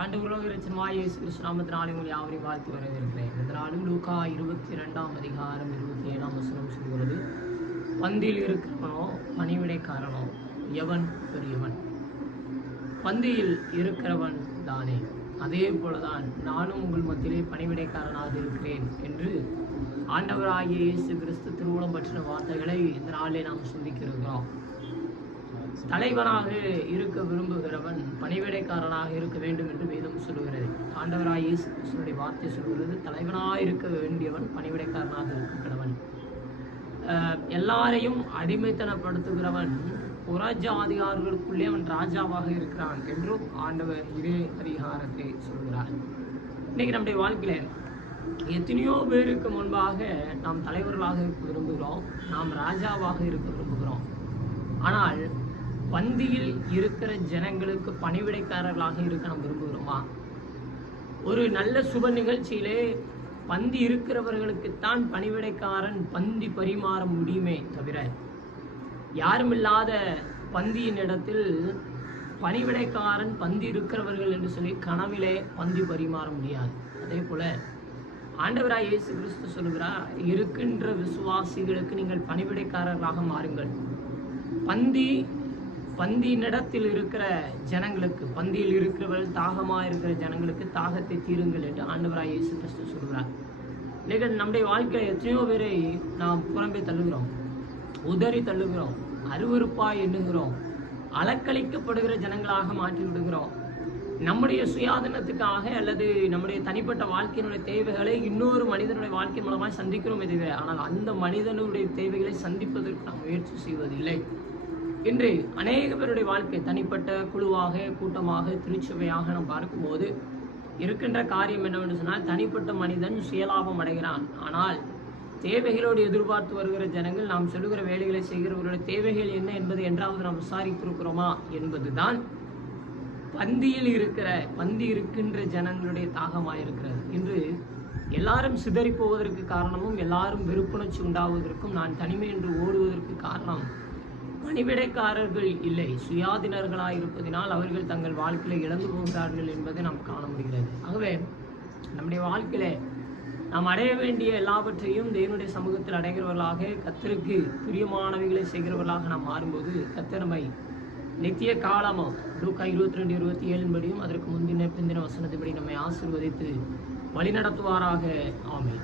ஆண்டவர்களோடு இரட்சமாய் இயேசு கிறிஸ்து நாமத்தினாலே உங்களை யாவரையும் வாழ்த்து வரவேற்கிறேன். இந்த நாளும் லூக்கா இருபத்தி ரெண்டாம் அதிகாரம் இருபத்தி ஏழாம் வசனம் சொல்கிறது பந்தியில் இருக்கிறவனோ பணிவிடைக்காரனோ எவன் பெரியவன்? பந்தியில் இருக்கிறவன் தானே. அதே போலதான் நானும் உங்கள் மத்தியிலே பணிவிடைக்காரனாக இருக்கிறேன் என்று ஆண்டவராகிய இயேசு கிறிஸ்து திருவுளம் பற்றின வார்த்தைகளை இந்த நாளிலே நாம் சிந்திக்கிறோம் தலைவனாக இருக்க விரும்புகிறவன் பணிவிடைக்காரனாக இருக்க வேண்டும் என்று வேதம் சொல்லுகிறது. ஆண்டவராய் இயேசு வார்த்தை சொல்கிறது தலைவனாக இருக்க வேண்டியவன் பணிவிடைக்காரனாக இருக்கிறவன் எல்லாரையும் அடிமைத்தனப்படுத்துகிறவன் புறஜாதிகாரர்களுக்குள்ளே அவன் ராஜாவாக இருக்கிறான் என்றும் ஆண்டவர் இதே அதிகாரத்தை சொல்கிறார். இன்னைக்கு நம்முடைய வாழ்க்கையில் எத்தனையோ பேருக்கு முன்பாக நாம் தலைவர்களாக இருக்க விரும்புகிறோம் நாம் ராஜாவாக இருக்க விரும்புகிறோம். ஆனால் பந்தியில் இருக்கிற ஜனங்களுக்கு பணிவிடைக்காரர்களாக இருக்க நம்ம விரும்புகிறோமா? ஒரு நல்ல சுப நிகழ்ச்சியிலே பந்தி இருக்கிறவர்களுக்குத்தான் பணிவிடைக்காரன் பந்தி பரிமாற முடியுமே தவிர யாருமில்லாத பந்தியின் இடத்தில் பணிவிடைக்காரன் பந்தி இருக்கிறவர்கள் என்று சொல்லி கனவிலே பந்தி பரிமாற முடியாது. அதே போல ஆண்டவராய் இயேசு கிறிஸ்து சொல்கிறார் இருக்கின்ற விசுவாசிகளுக்கு நீங்கள் பணிவிடைக்காரர்களாக மாறுங்கள். பந்தி பந்தியினிடத்தில் இருக்கிற ஜனங்களுக்கு பந்தியில் இருக்கிறவர்கள் தாகமாக இருக்கிற ஜனங்களுக்கு தாகத்தை தீருங்கள் என்று ஆண்டவராய் இயேசு கிறிஸ்து சொல்கிறார் இன்னைக்கு நம்முடைய வாழ்க்கையில் எத்தனையோ பேரை நாம் புறம்பே தள்ளுகிறோம் உதறி தள்ளுகிறோம் அருவறுப்பாய் எண்ணுகிறோம் அலக்களிக்கப்படுகிற ஜனங்களாக மாற்றி விடுகிறோம். நம்முடைய சுயாதீனத்துக்காக அல்லது நம்முடைய தனிப்பட்ட வாழ்க்கையினுடைய தேவைகளை இன்னொரு மனிதனுடைய வாழ்க்கை மூலமாக சந்திக்கிறோம் இதுவே ஆனால் அந்த மனிதனுடைய தேவைகளை சந்திப்பதற்கு நாம் முயற்சி செய்வதில்லை. இன்று அநேக பேருடைய வாழ்க்கை தனிப்பட்ட குழுவாக கூட்டமாக திருச்சுவையாக நாம் பார்க்கும்போது இருக்கின்ற காரியம் என்னவென்று சொன்னால் தனிப்பட்ட மனிதன் சுயலாபம் அடைகிறான். ஆனால் தேவைகளோடு எதிர்பார்த்து வருகிற ஜனங்கள் நாம் சொல்லுகிற வேலைகளை செய்கிறவர்களுடைய தேவைகள் என்ன என்பது என்றாவது நாம் விசாரித்திருக்கிறோமா என்பதுதான் பந்தியில் இருக்கிற பந்தி இருக்கின்ற ஜனங்களுடைய தாகமாக இருக்கிறது. இன்று எல்லாரும் சிதறி போவதற்கு காரணமும் எல்லாரும் வெறுப்புணர்ச்சி உண்டாவதற்கும் நான் தனிமை என்று ஓடுவதற்கு பணிவிடைக்காரர்கள் இல்லை. சுயாதீனர்களாக இருப்பதினால் அவர்கள் தங்கள் வாழ்க்கையில் இழந்து போகிறார்கள் என்பதை நாம் காண முடிகிறது. ஆகவே நம்முடைய வாழ்க்கையில நாம் அடைய வேண்டிய எல்லாவற்றையும் தேவனுடைய சமூகத்தில் அடைகிறவர்களாக கத்தருக்கு பிரியமானவைகளை செய்கிறவர்களாக நாம் மாறும்போது கத்திரமை நித்திய காலமோ லூக்கா இருபத்தி ரெண்டு இருபத்தி ஏழின்படியும் அதற்கு முந்தின பிந்தின வசனத்தின்படி நம்மை ஆசிர்வதித்து வழிநடத்துவாராக. ஆமை